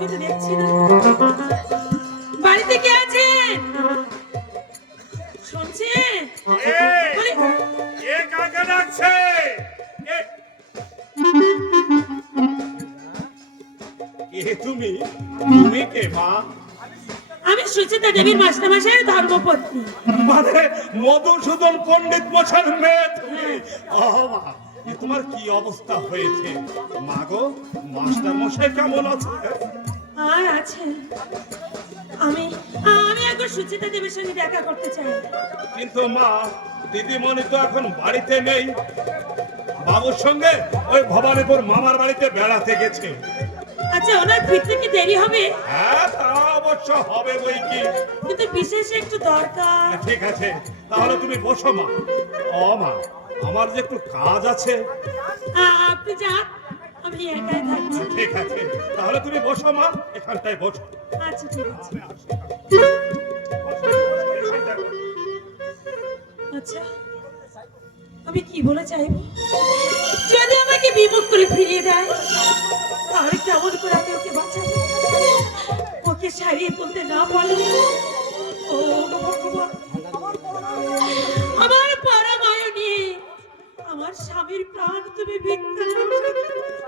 কাউকে তো দেখছি না। বাড়িতে কে আছেন? শুনছেন? বলি, কে কাকে ডাকছে? কে তুমি? তুমি কে মা? আমি সুচিতা দেবীর মাস্টারমশাইয়ের ধর্মপত্নী। মানে মধুসূদন পণ্ডিত মশার মেয়ে তুমি? ও মা, এ তোমার কি অবস্থা হয়েছে? মা গো, মাস্টার মশাই কেমন আছে? আর আছে, আমি আমি একবার সুচিতা দেবীর সঙ্গে দেখা করতে চাই। কিন্তু মা, দিদিমণি তো এখন বাড়িতে নেই। বাবুর সঙ্গে ওই ভবানীপুর মামার বাড়িতে বেড়াতে গেছে। আচ্ছা, ওনার ফিরতে কি দেরি হবে? হ্যাঁ, তা অবশ্য হবে বই কি। কিন্তু বিশেষ একটু দরকার। ঠিক আছে, তাহলে তুমি বসো মা। ও মা, আমার যে একটু কাজ আছে। আপনি যান, আমি একাই থাকছি। ঠিক আছে, তাহলে তুমি বসো মা, এখানটায় বসো। আচ্ছা, ঠিক আছে। আচ্ছা, আমি কি বলে চাইব? যদি আমাকে বিমুখ করে ফিরিয়ে দেয়, তাহলে কেমন করে আমি ওকে বাঁচাবো? ওকে সারিয়ে তুলতে না পারলে, ও ভগবান, আমার পরমায় নিয়ে আমার স্বামীর প্রাণ তুমি ভিক্ষা করো।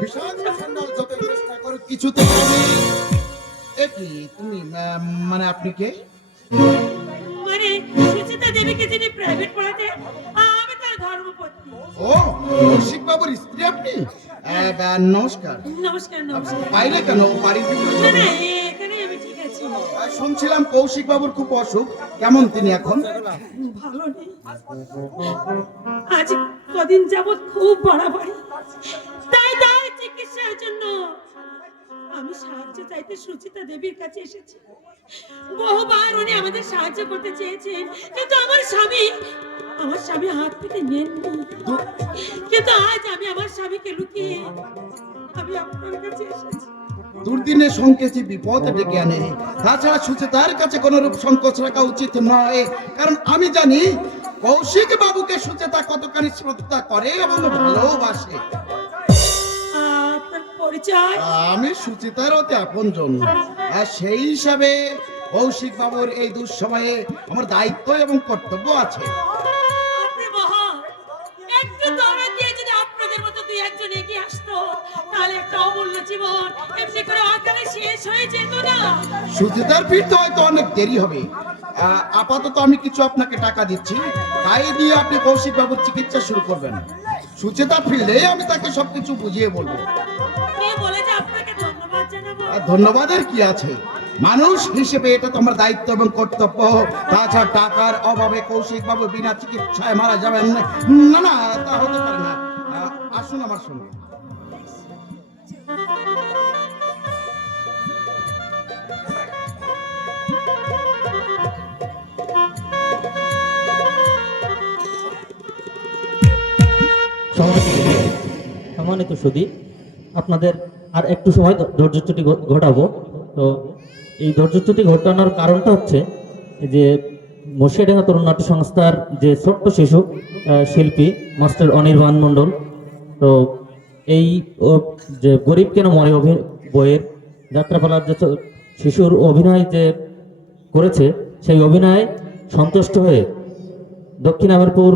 ভীষণ সন্ন্যাল যত চেষ্টা করো কিছুতে পারবে। এ কি তুমি মানে আপনি কে? মানে সুচিতা দেবীকে যিনি প্রাইভেট পড়াতে, আমি তার ধর্মপত্নী। ও কৌশিক বাবুর স্ত্রী আপনি? নমস্কার। নমস্কার। নমস্কার। বাইরে কেন, বাড়ির ভিতরে না চলুন। না, এখানে আমি ঠিক আছি। শুনছিলাম কৌশিক বাবুর খুব অসুখ, কেমন তিনি এখন? ভালো নেই, আজ কদিন যাবৎ খুব বাড়াবাড়ি। তাই চিকিৎসার জন্য আমি সাহায্য চাইতে সুচিতা দেবীর কাছে এসেছি। বহুবার উনি আমাদের সাহায্য করতে চেয়েছেন, কিন্তু আমার স্বামী হাত পেতে নেননি। কিন্তু আজ আমি আমার স্বামীকে লুকিয়ে আমি আপনার কাছে এসেছি। দুর্দিনে সংকেতে বিপদ ডেকে আনে। তাছাড়া সুচেতার কাছে কোন রূপ সংকোচ রাখা উচিত নয়, কারণ আমি জানি কৌশিক বাবুকে সুচেতা কতখানি শ্রদ্ধা করে এবং ভালোবাসে। আপনার পরিচয়? আমি সুচিতার অতি আপনজন, আর সেই হিসাবে কৌশিক বাবুর এই দুঃসময়ে আমার দায়িত্ব এবং কর্তব্য আছে। আপনি মহান, একটু দৌড়া দিয়ে যদি আপনাদের মতো দুই একজন এগিয়ে আসতো, তাহলে একটা অমূল্য জীবন এমনি করে অকালে শেষ হয়ে যেত না। সুচিতার ফিরতে হয়তো অনেক দেরি হবে। আপাতত আমি কিছু আপনাকে টাকা দিচ্ছি, তাই দিয়ে আপনি কৌশিক বাবুর চিকিৎসা শুরু করবেন। সুচিতা ফিরলে আমি তাকে সবকিছু বুঝিয়ে বলবো। কে বলে যে আপনাকে ধন্যবাদ জানাবো? আর ধন্যবাদের কি আছে, মানুষ হিসেবে এটা তোমার দায়িত্ব এবং কর্তব্য। তাছাড়া টাকার অভাবে কৌশিক বাবু বিনা চিকিৎসায় মারা যাবেন না, না, তা হতে পারে না। আসুন আমার সঙ্গে। সম্মানিত সুধী, আপনাদের আর একটু সময় ধৈর্যচ্যুতি ঘটাবো। তো এই ধৈর্যচ্যুতি ঘটানোর কারণটা হচ্ছে যে মশিয়াডাঙ্গা তরুণ নাট্য সংস্থার যে ছোট্ট শিশু শিল্পী মাস্টার অনির্বাণ মণ্ডল, তো এই যে গরিব কেন মরে বইয়ের যাত্রাপালার যে শিশুর অভিনয় যে করেছে, সেই অভিনয় সন্তুষ্ট হয়ে দক্ষিণ আমিরপুর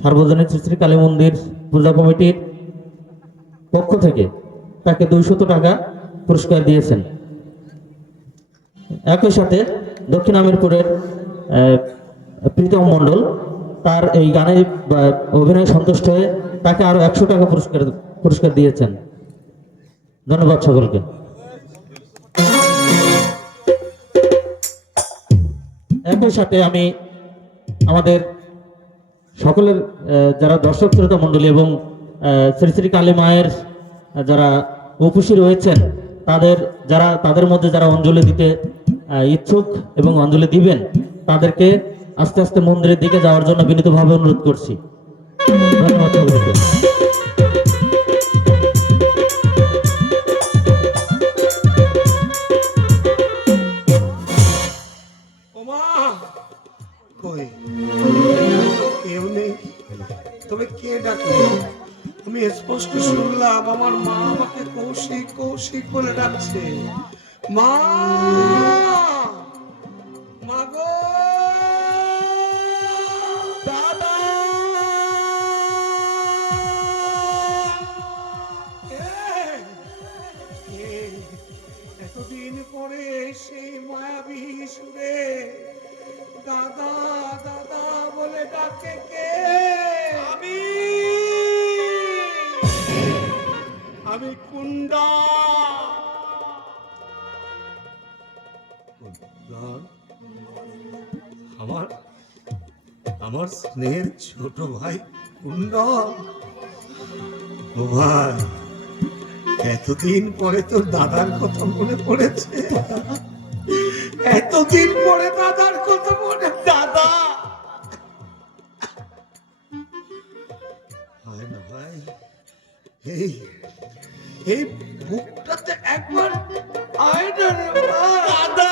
সার্বজনীন শ্রী শ্রী কালী মন্দির পূজা কমিটির পক্ষ থেকে তাকে 200 টাকা পুরস্কার দিয়েছেন। একই সাথে দক্ষিণ আমিরপুরের প্রীতম মণ্ডল তার এই গানে অভিনয় সন্তুষ্ট হয়ে তাকে আরো 100 টাকা পুরস্কার দিয়েছেন। ধন্যবাদ সকলকে। একই সাথে আমি আমাদের সকলের যারা দর্শক শ্রোতা মণ্ডলী এবং শ্রী শ্রী কালী মায়ের যারা উপসী রয়েছেন, তাদের মধ্যে যারা অঞ্জলি দিতে ইচ্ছুক এবং অঞ্জলি দিবেন, তাদেরকে আস্তে আস্তে মন্দিরের দিকে যাওয়ার জন্য বিনীতভাবে অনুরোধ করছি। ধন্যবাদ সকলকে। কেউ নেই, তবে কে ডাকলে? আমি স্পষ্ট শুনলাম আমার মা আমাকে কৌশিক কৌশিক বলে ডাকছে। মা, মা গো, দাদা। এতদিন পরে সেই মায়াবী সুরে দাদা দাদা বলে ডাকে কে? আমি কুন্ডা। আমার আমার স্নেহের ছোট ভাই কুণ্ডল। ও ভাই, এতদিন পরে তোর দাদার কথা মনে পড়েছে? এতদিন পরে দাদার কথা মনে? দাদা হয় না ভাই, এই এই বুকটাতে একবার আয় না রে ভাই। দাদা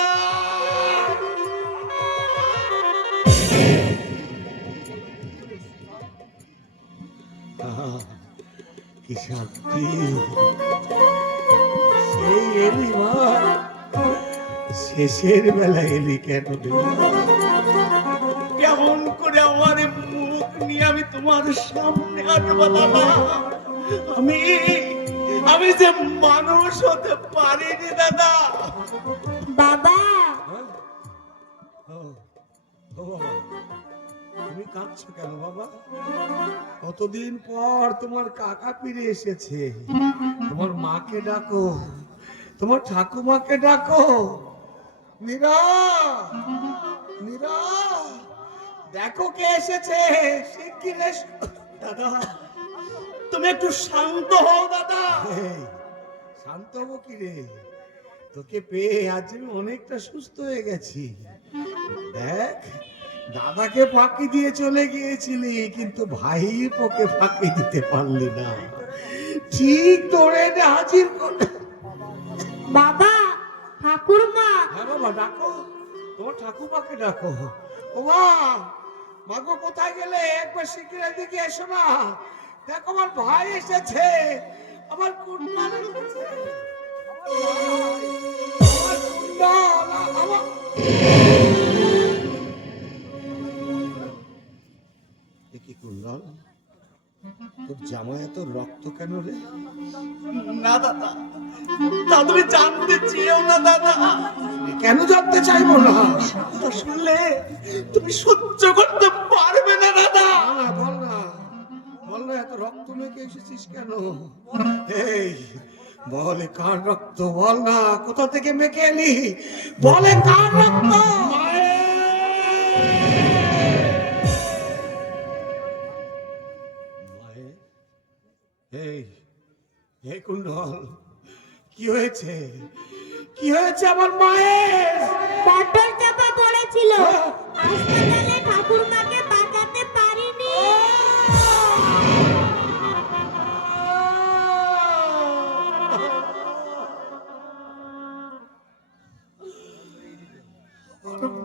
কি শান্তি, সেই এলি মা, শেষের বেলা এলি কেন রে? কেমন করে আমার এই মুখ নিয়ে আমি তোমার সামনে আসবো দাদা? আমি আমি যে মানুষ হতে পারিনি দাদা। বাবা, ও, ও বাবা, তুমি কাঁদছো কেন বাবা? কতদিন পর তোমার কাকা ফিরে এসেছে। তোমার মাকে ডাকো, তোমার ঠাকুমাকে ডাকো। মীরা, মীরা, দেখো কে এসেছে, শিগগির এসো। দাদা তুমি একটু শান্ত হও দাদা। এই, শান্ত হবো কি রে? তোকে পেয়ে আজ আমি অনেকটা সুস্থ হয়ে গেছি। দেখ, দাদাকে ফাঁকি দিয়ে চলে গিয়েছিলি, কিন্তু ভাইপোকে ফাঁকি দিতে পারলি না। ঠিক তোরে এনে হাজির করে। বাবা, ঠাকুরমা। হ্যাঁ বাবা, ডাকো, তোমার ঠাকুমাকে ডাকো। ও মা, মাগো কোথায় গেলে? একবার শিগগির এদিকে এসো না। দেখো আমার ভাই এসেছে, আমার কুণ্ডল এসেছে। আমার কুণ্ডল, আমার কি কুণ্ডল, তোর জামায় এত রক্ত কেন রে? না দাদা, তা তুমি জানতে চেয়েও না দাদা। কেন জানতে চাইবো না? তা শুনলে তুমি সহ্য করতে পারবে না দাদা। না, বল না, বল না, এত রক্ত মেখে এসেছিস কেন? এই বলে কার রক্ত, বল না, কোথা থেকে মেখে এলি? বলে কার রক্ত? মায়ের? এই, এই কুণ্ডল, কি হয়েছে? কি হয়েছে আমার মায়ের? বটল চাপা পড়েছিল, হাসপাতালে ঠাকুরমাকে বাঁচাতে পারিনি।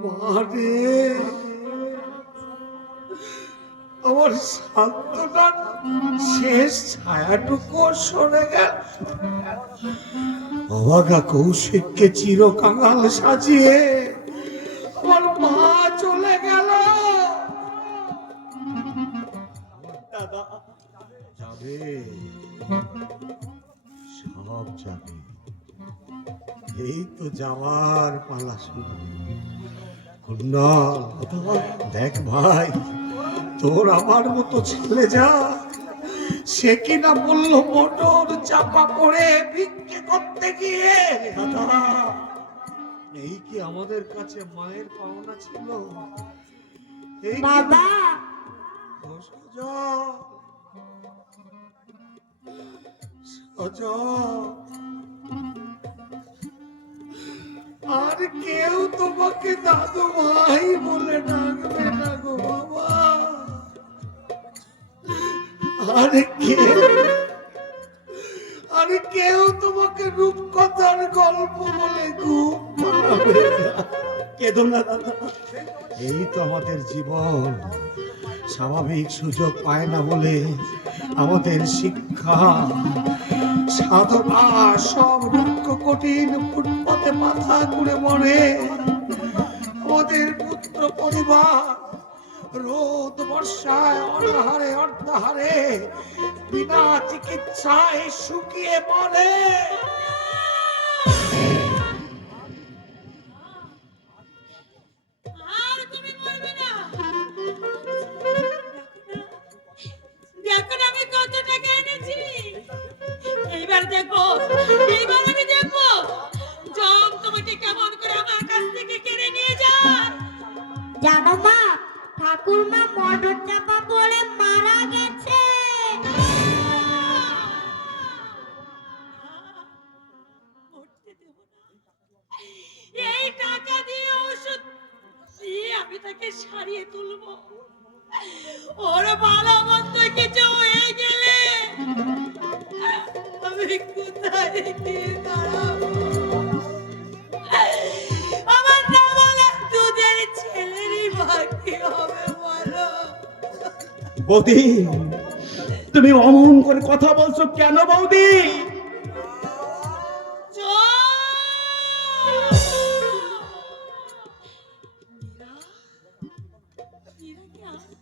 মারে, আমার শান্তটার শেষ ছায়াটুকু সরে গেল। অবাগা কৌশিককে চিরকাঙাল সাজিয়ে আমার মা চলে গেল। দাদা যাবে, সব যাবে, এই তো যাওয়ার পালা শুরু। কুণ্ডল, দেখ ভাই, তোর আমার মতো ছেলে যা, সে কিনা বললো মোটর চাপা পড়ে ভিক্ষে করতে গিয়ে। দাদা, এই কি আমাদের কাছে মায়ের পাওনা ছিল? এই কি- বাবা, ও সজল, সজল, আর কেউ তোমাকে দাদু ভাই বলে ডাকবে না গো বাবা। আরে কেউ তোমাকে রূপকথার গল্প বলে ঘুম পাড়াবে না। কেঁদো না দাদা। এই তো আমাদের জীবন, স্বাভাবিক সুযোগ পায় না বলে আমাদের শিক্ষা সাধনা সব রুক্ষ কঠিন ফুটপাতে মাথা ঘুরে মরে। আমাদের পুত্র পরিবার রোদ বর্ষায় অনাহারে অর্ধাহারে বিনা চিকিৎসায় শুকিয়ে মরে। আর তুমি মরবে না। দেখো না আমি কত টাকা এনেছি। এইবার দেখো, এইবার আমি দেখবো জম তোমাকে কেমন করে আমার কাছ থেকে কেড়ে নিয়ে যায়। জানো মা, ঠাকুরমা মটর চাপা পড়ে মারা গেছে। মরতে দেব না। এই টাকা দিয়ে ওষুধ দিয়ে আমি তাকে সারিয়ে তুলবো। ওর ভালো মন্দ কিছু হয়ে গেলে আমি কোথায় গিয়ে দাঁড়াবো? আমার না বলা দুধের ছেলেরই বাকি হবে বলো। বৌদি, তুমি অমন করে কথা বলছো কেন বৌদি?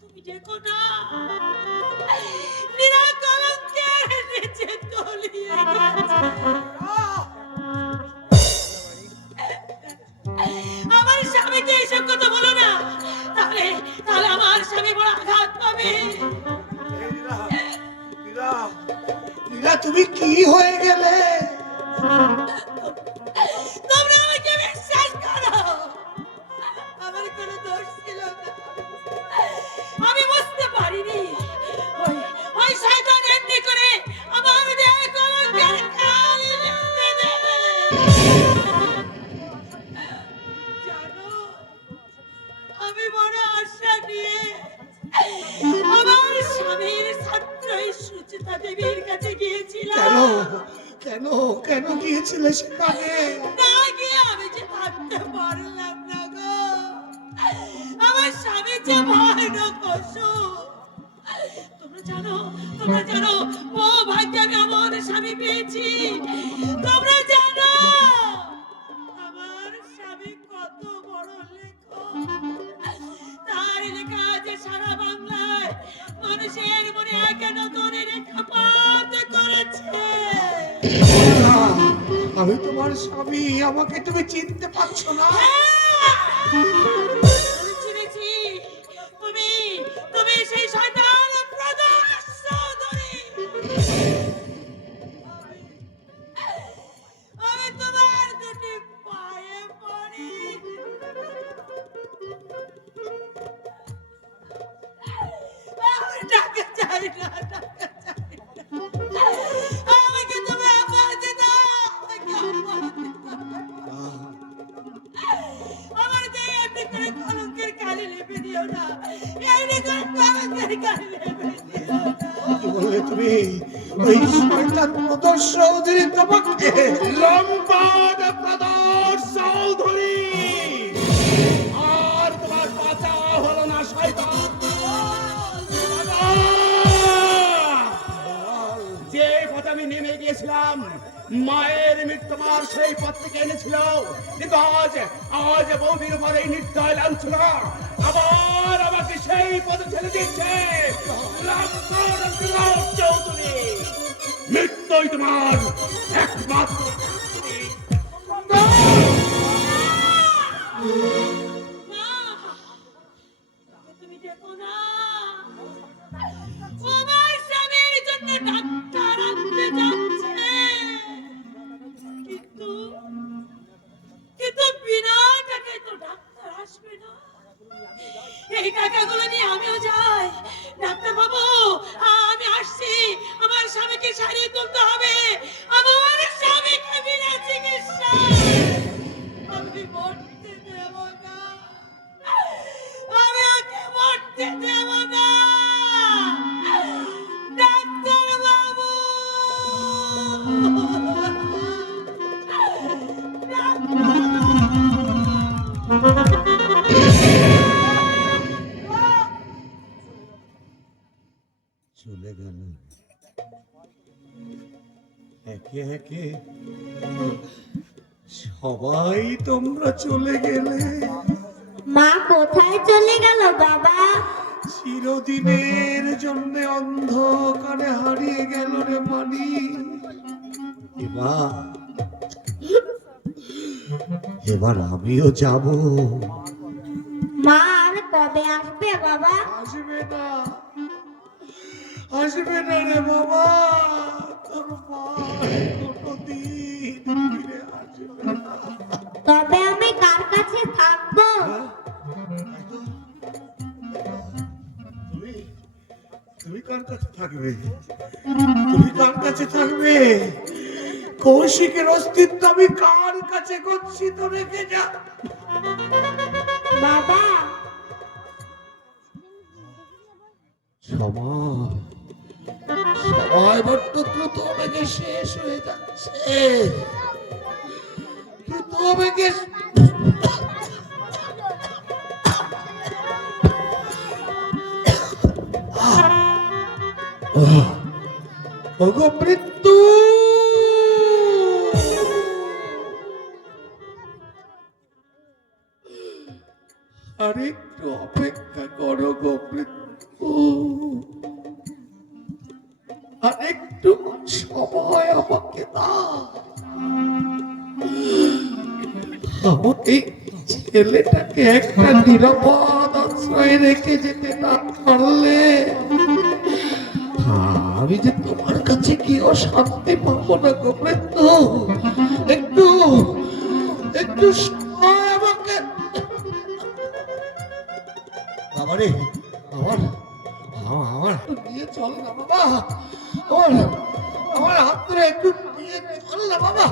তুমি দেখো না, মীরা কলঙ্কের নিচে তলিয়ে গেছে। আমার স্বামীকে এইসব কথা বলো না, তাহলে তাহলে আমার স্বামী বড় আঘাত পাবে। লীলা, তুমি কি হয়ে গেলে? তোমরা আমাকে বিশ্বাস করো, আমার কোনো দোষ ছিল না। আমি বুঝতে পারিনি ওই ওই শয়তান এমনি করে আমার দেহে কলঙ্কের কালি লিখতে দেবে। জানো, আমি বড় আশা নিয়ে আমার স্বামীর ছাত্র সুচিতা দেবীর কাছে গিয়েছিলাম। কেন কেন গিয়েছিলে সেখানে? না গিয়ে আমি যে থাকতে পারলাম না গো। আমার স্বামী যে ভয়ানক অসুখ। তোমরা জানো ও ভাগ্যে আমি এমন স্বামী পেয়েছি। তোমরা জানো আমার স্বামী কত বড় লেখক। তার লেখা যে সারা বাংলায় মানুষের মনে একে নতুন রেখাপাত করেছে। আমি তোমার স্বামী, আমাকে তুমি চিনতে পারছো না? শুনেছি তুমি তুমি সেই শয়তান প্রদোষ চৌধুরী। আমি তোমার দুটি পায়ে পড়ি। আমি টাকা চাই না, টাকা চাই না। আমাকে তুমি আপাতত দাও, আমাকে আপাতত দাও। আমার গায়ে এমনি করে কলঙ্কের কালি লেপে দিও না। এমনি করে কলঙ্কের কালি লেপে দিও না। কি বললে তুমি? ওই শয়তান প্রদোষ চৌধুরী তোমাকে? লম্পট প্রদোষ চৌধুরী, আর তোমার বাঁচা হলো না শয়তান। যে পথে আমি নেমে গিয়েছিলাম, মায়ের মৃত্যু তোমার সেই পথ থেকে এনেছিল, কিন্তু আজ বৌদির উপর এই নির্দয় লাঞ্ছনা আবার আমাকে সেই পথে ঠেলে দিচ্ছে। লম্পট প্রদোষ চৌধুরী, মৃত্যুই তোমার একমাত্র শাস্তি। তুমি দেখো না, আমার স্বামীর জন্য ডাক্তার আনতে যাচ্ছে, কিন্তু কিন্তু বিনা টাকায় তো ডাক্তার আসবে না। এই টাকাগুলো নিয়ে আমিও যাই। ডাক্তার বাবু, আমি আসছি, আমার স্বামীকে সারিয়ে তুলতে হবে, আমার স্বামীকে একে একে সবাই তোমরা চলে গেলে, মা কোথায় চলে গেল বাবা? চিরদিনের জন্য অন্ধকারে হারিয়ে গেল রে মানি। এবার আমিও যাব। মা আর কবে আসবে বাবা? আসবে না, আসবে না রে বাবা, তোর মা কোনোদিন ফিরে আসবে না। তবে আমি কার কাছে থাকবো? তুমি তুমি কার কাছে থাকবে? তুমি কার কাছে থাকবে? কৌশিকের অস্তিত্ব আমি কার কাছে করছি তো রেখে যা। বাবা সময় বড্ড দ্রুত বেগে শেষ হয়ে যাচ্ছে। দ্রুত বেগে ওগো মৃত্যু, আরেকটু অপেক্ষা করো গো মৃত্যু, আরেকটু সময় আমাকে দাও। আমার এই ছেলেটাকে একটা নিরাপদ আশ্রয়ে রেখে যেতে না পারলে আমি যে তোমার কাছে গিয়েও শান্তি পাবো না গো মৃত্যু। একটু একটু সময় আমাকে। বাবারে, আমার আমার নিয়ে চল না বাবা, আমার আমার হাত ধরে একটু নিয়ে চল না বাবা।